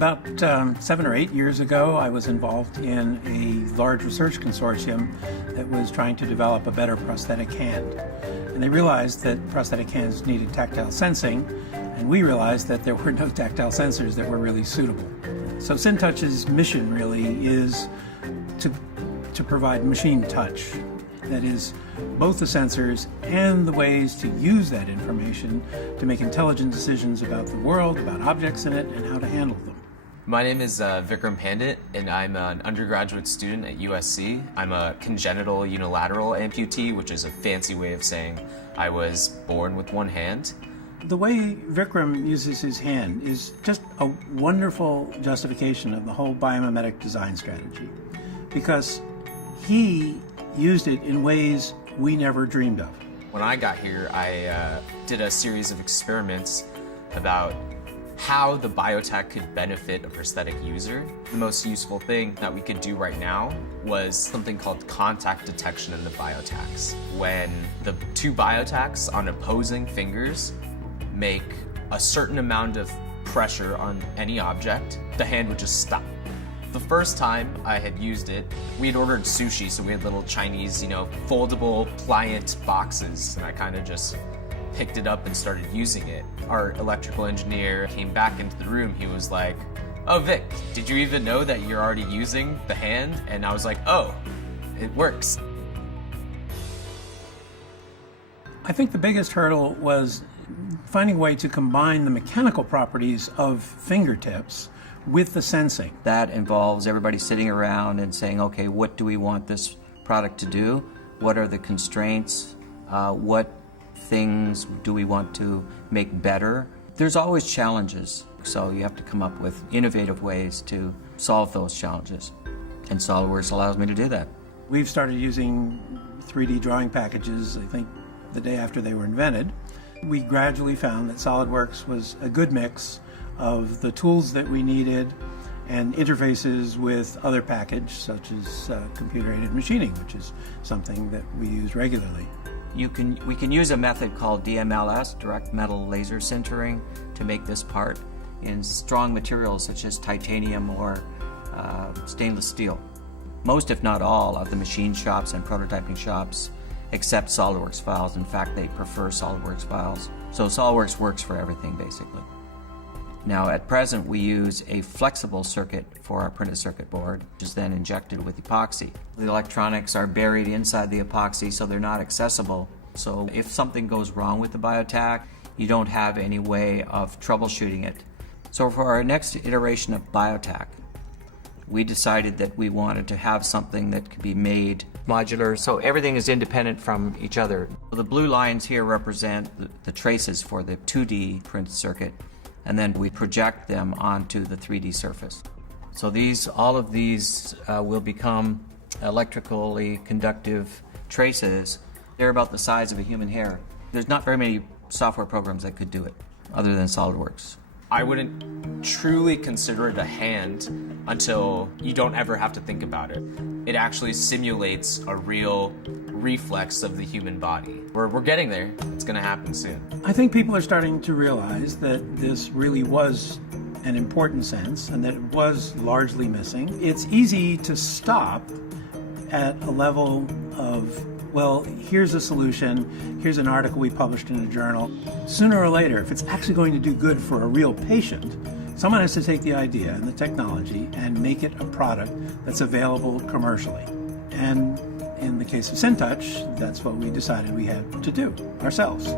About 7 or 8 years ago, I was involved in a large research consortium that was trying to develop a better prosthetic hand. And they realized that prosthetic hands needed tactile sensing, and we realized that there were no tactile sensors that were really suitable. So SynTouch's mission really is to provide machine touch. That is, both the sensors and the ways to use that information to make intelligent decisions about the world, about objects in it, and how to handle them. My name is Vikram Pandit, and I'm an undergraduate student at USC. I'm a congenital unilateral amputee, which is a fancy way of saying I was born with one hand. The way Vikram uses his hand is just a wonderful justification of the whole biomimetic design strategy, because he used it in ways we never dreamed of. When I got here, I did a series of experiments about how the biotech could benefit a prosthetic user. The most useful thing that we could do right now was something called contact detection in the biotachs. When the two biotachs on opposing fingers make a certain amount of pressure on any object, the hand would just stop. The first time I had used it, we had ordered sushi, so we had little Chinese, foldable, pliant boxes, and I kind of just picked it up and started using it. Our electrical engineer came back into the room. He was like, "Oh, Vic, did you even know that you're already using the hand?" And I was like, "Oh, it works." I think the biggest hurdle was finding a way to combine the mechanical properties of fingertips with the sensing. That involves everybody sitting around and saying, okay, what do we want this product to do? What are the constraints? What things do we want to make better? There's always challenges, so you have to come up with innovative ways to solve those challenges. And SOLIDWORKS allows me to do that. We've started using 3D drawing packages, I think, the day after they were invented. We gradually found that SOLIDWORKS was a good mix of the tools that we needed and interfaces with other packages, such as computer-aided machining, which is something that we use regularly. We can use a method called DMLS, direct metal laser sintering, to make this part in strong materials such as titanium or stainless steel. Most, if not all, of the machine shops and prototyping shops accept SOLIDWORKS files. In fact, they prefer SOLIDWORKS files. So SOLIDWORKS works for everything, basically. Now, at present, we use a flexible circuit for our printed circuit board, which is then injected with epoxy. The electronics are buried inside the epoxy, so they're not accessible. So if something goes wrong with the biotach, you don't have any way of troubleshooting it. So for our next iteration of biotach, we decided that we wanted to have something that could be made modular, so everything is independent from each other. The blue lines here represent the traces for the 2D printed circuit, and then we project them onto the 3D surface. So all of these will become electrically conductive traces. They're about the size of a human hair. There's not very many software programs that could do it, other than SOLIDWORKS. I wouldn't truly consider it a hand until you don't ever have to think about it. It actually simulates a real reflex of the human body. We're getting there. It's going to happen soon. I think people are starting to realize that this really was an important sense and that it was largely missing. It's easy to stop at a level of, well, here's a solution, here's an article we published in a journal. Sooner or later, if it's actually going to do good for a real patient, someone has to take the idea and the technology and make it a product that's available commercially. And in the case of SynTouch, that's what we decided we had to do ourselves.